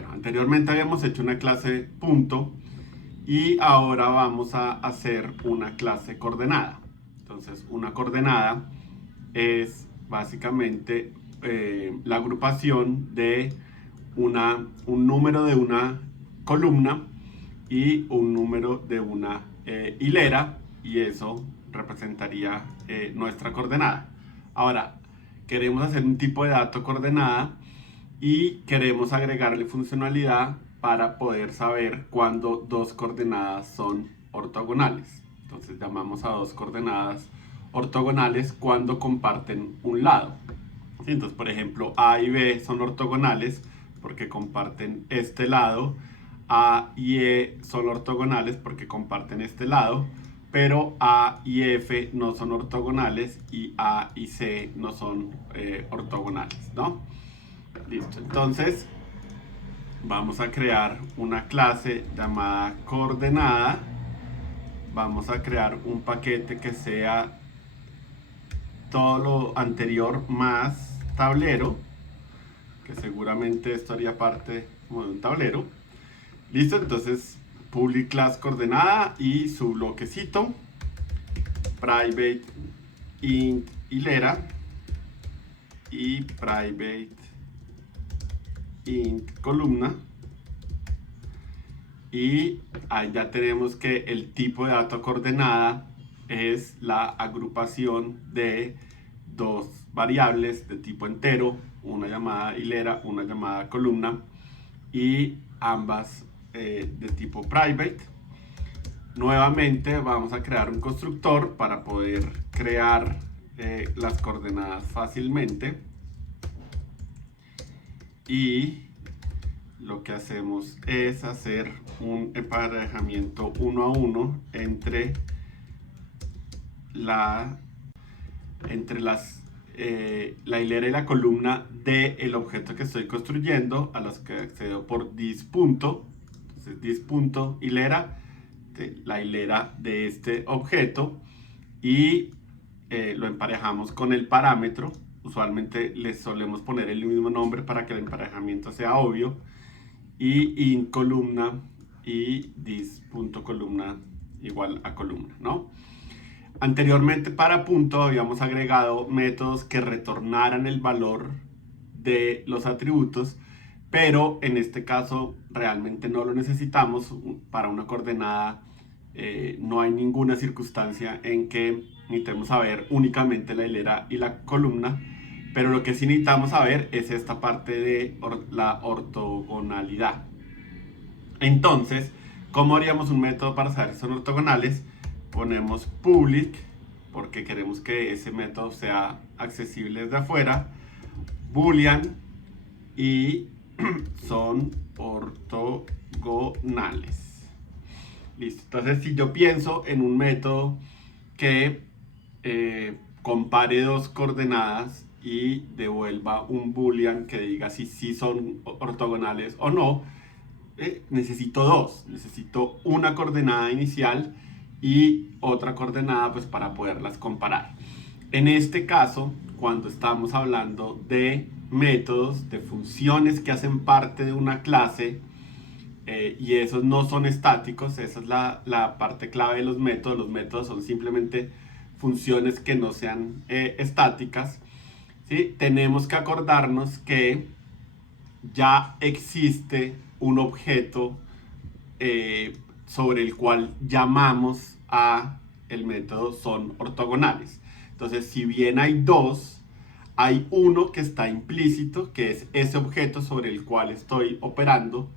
Bueno, anteriormente habíamos hecho una clase punto y ahora vamos a hacer una clase coordenada. Entonces, una coordenada es básicamente la agrupación de un número de una columna y un número de una hilera, y eso representaría nuestra coordenada. Ahora, queremos hacer un tipo de dato coordenada y queremos agregarle funcionalidad para poder saber cuándo dos coordenadas son ortogonales. Entonces llamamos a dos coordenadas ortogonales cuando comparten un lado. ¿Sí? Entonces, por ejemplo, A y B son ortogonales porque comparten este lado. A y E son ortogonales porque comparten este lado, pero A y F no son ortogonales y A y C no son ortogonales, ¿no? Listo, entonces vamos a crear una clase llamada coordenada. Vamos a crear un paquete que sea todo lo anterior más tablero, que seguramente esto haría parte como de un tablero. Listo, entonces public class coordenada y su bloquecito private int hilera y private int columna, y ahí ya tenemos que el tipo de dato coordenada es la agrupación de dos variables de tipo entero, una llamada hilera, una llamada columna, y ambas de tipo private. Nuevamente vamos a crear un constructor para poder crear las coordenadas fácilmente, y lo que hacemos es hacer un emparejamiento 1 a 1 entre la hilera y la columna del objeto que estoy construyendo, a las que accedo por this punto. Entonces this punto hilera, la hilera de este objeto, y lo emparejamos con el parámetro. Usualmente les solemos poner el mismo nombre para que el emparejamiento sea obvio, y in columna y this punto columna igual a columna, ¿no? Anteriormente para punto habíamos agregado métodos que retornaran el valor de los atributos, pero en este caso realmente no lo necesitamos. Para una coordenada no hay ninguna circunstancia en que necesitemos saber únicamente la hilera y la columna, pero lo que sí necesitamos saber es esta parte de la ortogonalidad. Entonces, ¿cómo haríamos un método para saber si son ortogonales? Ponemos public, porque queremos que ese método sea accesible desde afuera, boolean, y son ortogonales. Listo. Entonces, si yo pienso en un método que compare dos coordenadas y devuelva un boolean que diga si sí son ortogonales o no, necesito dos. Necesito una coordenada inicial y otra coordenada pues para poderlas comparar. En este caso, cuando estamos hablando de métodos, de funciones que hacen parte de una clase, y esos no son estáticos, esa es la parte clave de los métodos. Los métodos son simplemente funciones que no sean estáticas, ¿sí? Tenemos que acordarnos que ya existe un objeto sobre el cual llamamos a el método son ortogonales. Entonces, si bien hay dos, hay uno que está implícito, que es ese objeto sobre el cual estoy operando,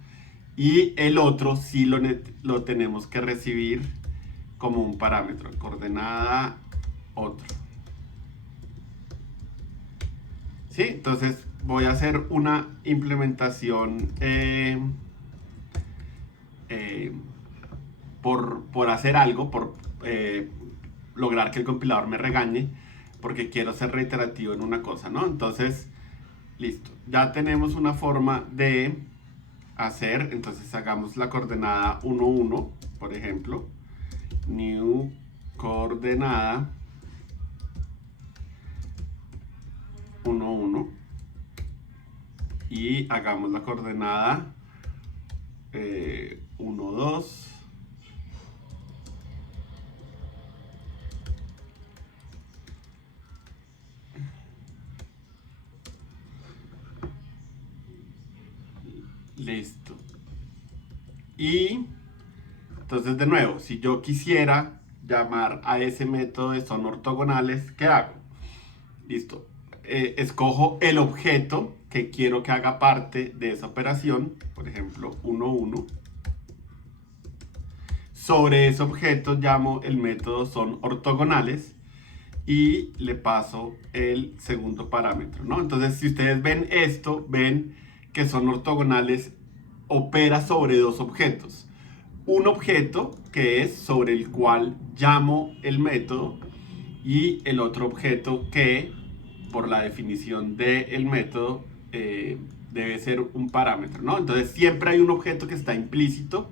y el otro sí lo tenemos que recibir como un parámetro, coordenada otro. ¿Sí? Entonces voy a hacer una implementación por hacer algo, por lograr que el compilador me regañe, porque quiero ser reiterativo en una cosa, ¿no? Entonces, listo. Ya tenemos una forma de hacer. Entonces hagamos la coordenada 1, 1, por ejemplo. New coordenada 1, 1. Y hagamos la coordenada 1, 2. Listo. Y entonces de nuevo, si yo quisiera llamar a ese método de son ortogonales, ¿qué hago? Listo. Escojo el objeto que quiero que haga parte de esa operación, por ejemplo, 1, 1. Sobre ese objeto llamo el método son ortogonales y le paso el segundo parámetro, ¿no? Entonces, si ustedes ven esto, ven que son ortogonales, opera sobre dos objetos. Un objeto que es sobre el cual llamo el método y el otro objeto que, por la definición del método, debe ser un parámetro, ¿no? Entonces, siempre hay un objeto que está implícito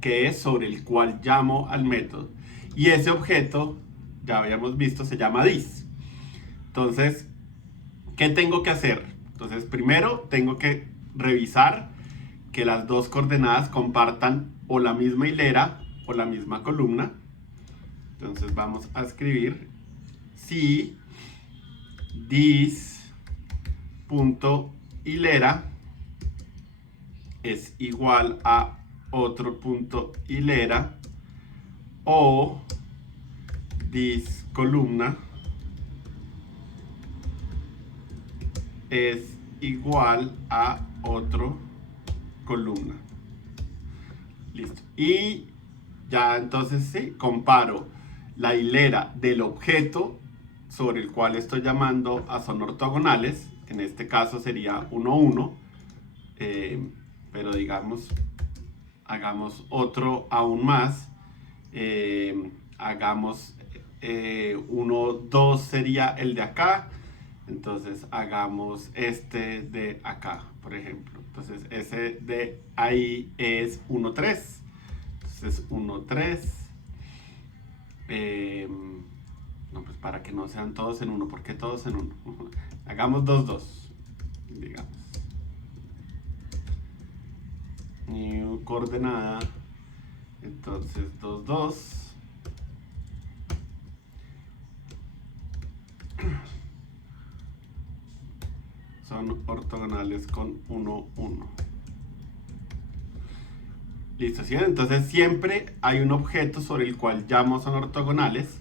que es sobre el cual llamo al método. Y ese objeto, ya habíamos visto, se llama dis. Entonces, ¿qué tengo que hacer? Entonces, primero tengo que revisar que las dos coordenadas compartan o la misma hilera o la misma columna. Entonces vamos a escribir si dis.hilera es igual a otro punto hilera o dis columna es igual a otro columna. Listo. Y ya entonces sí, comparo la hilera del objeto sobre el cual estoy llamando a son ortogonales. En este caso sería 1, 1. Pero digamos, hagamos otro aún más. Hagamos 1, 2 sería el de acá. Entonces hagamos este de acá, por ejemplo. Entonces ese de ahí es 1, 3. Entonces 1, 3. No, pues para que no sean todos en uno. ¿Por qué todos en uno? Hagamos 2, 2. Digamos. New coordenada. Entonces 2, 2. Son ortogonales con 1, 1. Listo, ¿sí? Entonces siempre hay un objeto sobre el cual llamo son ortogonales.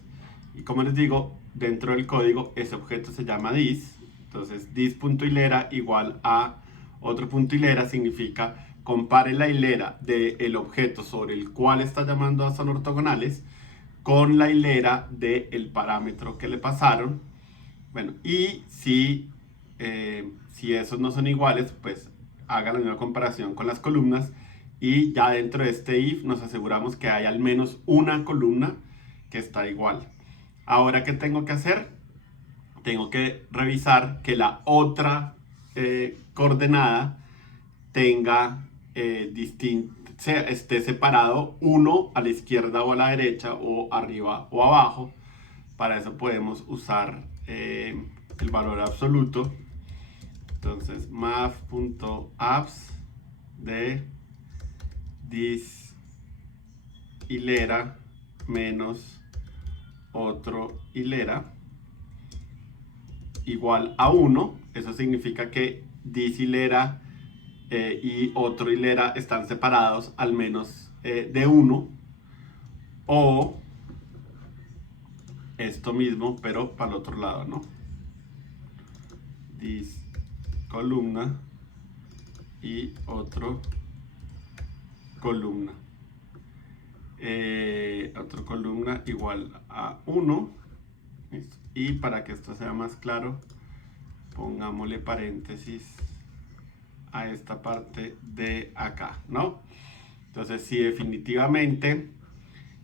Y como les digo, dentro del código ese objeto se llama dis. Entonces dis.hilera igual a otro punto hilera significa compare la hilera del objeto sobre el cual está llamando a son ortogonales con la hilera del parámetro que le pasaron. Bueno, y si esos no son iguales, pues haga la misma comparación con las columnas y ya dentro de este if nos aseguramos que hay al menos una columna que está igual. Ahora, ¿qué tengo que hacer? Tengo que revisar que la otra coordenada tenga esté separado uno a la izquierda o a la derecha o arriba o abajo. Para eso podemos usar el valor absoluto. Entonces math.abs de dis hilera menos otro hilera igual a 1. Eso significa que dis hilera y otro hilera están separados al menos de 1. O esto mismo, pero para el otro lado, ¿no? Dis columna y otro columna. Otro columna igual a 1. Listo. Y para que esto sea más claro, pongámosle paréntesis a esta parte de acá, ¿no? Entonces, si definitivamente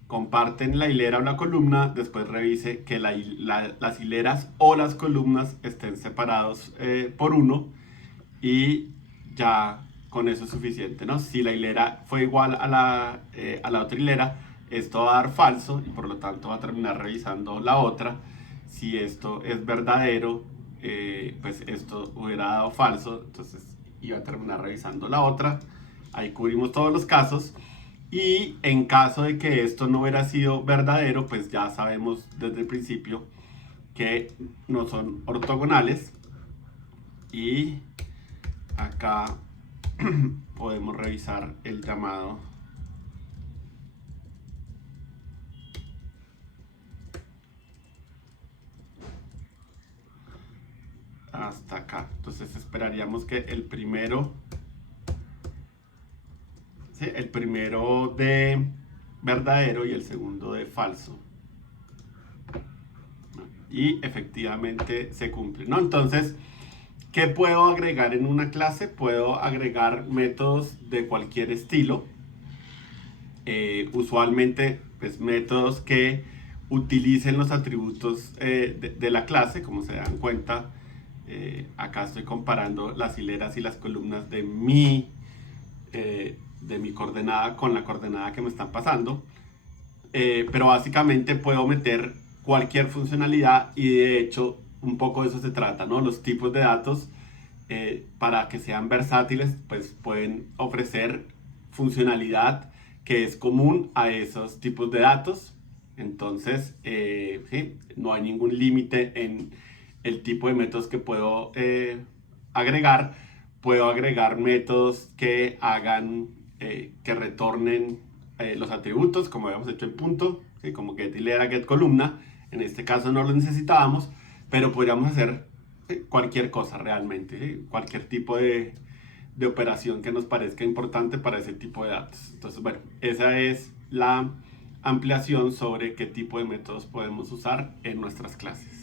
comparten la hilera o la columna, después revise que las hileras o las columnas estén separados por 1 y ya con eso es suficiente, ¿no? Si la hilera fue igual a la otra hilera, esto va a dar falso y por lo tanto va a terminar revisando la otra. Si esto es verdadero, pues esto hubiera dado falso, entonces iba a terminar revisando la otra Ahí cubrimos todos los casos. Y en caso de que esto no hubiera sido verdadero, pues ya sabemos desde el principio que no son ortogonales. Y acá podemos revisar el llamado hasta acá. Entonces esperaríamos que el primero, ¿sí?, el primero de verdadero y el segundo de falso. Y efectivamente se cumple, ¿no? Entonces, ¿qué puedo agregar en una clase? Puedo agregar métodos de cualquier estilo. Usualmente, pues, métodos que utilicen los atributos de la clase. Como se dan cuenta, acá estoy comparando las hileras y las columnas de mi coordenada con la coordenada que me están pasando. Pero básicamente puedo meter cualquier funcionalidad y de hecho un poco de eso se trata, ¿no? Los tipos de datos, para que sean versátiles, pues pueden ofrecer funcionalidad que es común a esos tipos de datos. Entonces, sí, no hay ningún límite en el tipo de métodos que puedo agregar. Puedo agregar métodos que hagan, que retornen los atributos, como habíamos hecho en punto, ¿sí?, como get hilera, get columna. En este caso no lo necesitábamos, pero podríamos hacer cualquier cosa realmente, ¿sí?, cualquier tipo de operación que nos parezca importante para ese tipo de datos. Entonces, bueno, esa es la ampliación sobre qué tipo de métodos podemos usar en nuestras clases.